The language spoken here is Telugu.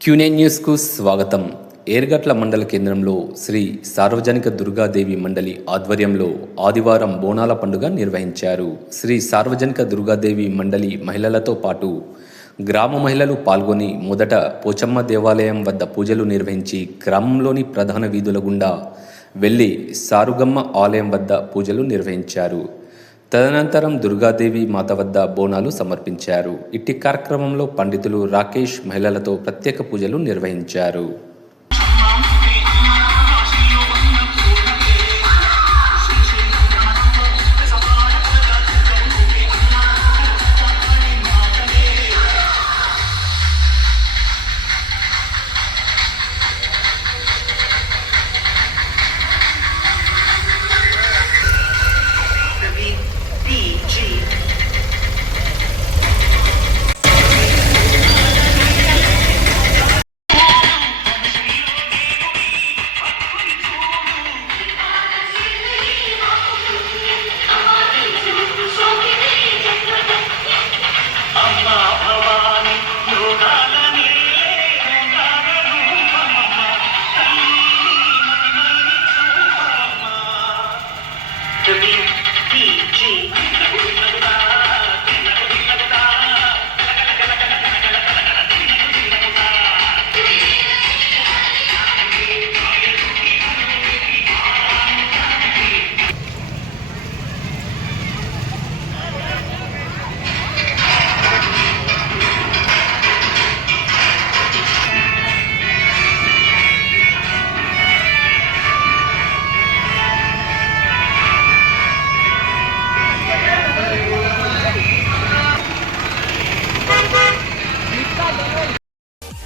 క్యూనే న్యూస్కు స్వాగతం. ఏర్గట్ల మండల కేంద్రంలో శ్రీ సార్వజనిక దుర్గాదేవి మండలి ఆధ్వర్యంలో ఆదివారం బోనాల పండుగ నిర్వహించారు. శ్రీ సార్వజనిక దుర్గాదేవి మండలి మహిళలతో పాటు గ్రామ మహిళలు పాల్గొని మొదట పోచమ్మ దేవాలయం వద్ద పూజలు నిర్వహించి గ్రామంలోని ప్రధాన వీధుల గుండా వెళ్ళి సారుగమ్మ ఆలయం వద్ద పూజలు నిర్వహించారు. తదనంతరం దుర్గాదేవి మాత వద్ద బోనాలు సమర్పించారు. ఇట్టి కార్యక్రమంలో పండితులు రాకేష్ మహిళలతో ప్రత్యేక పూజలు నిర్వహించారు.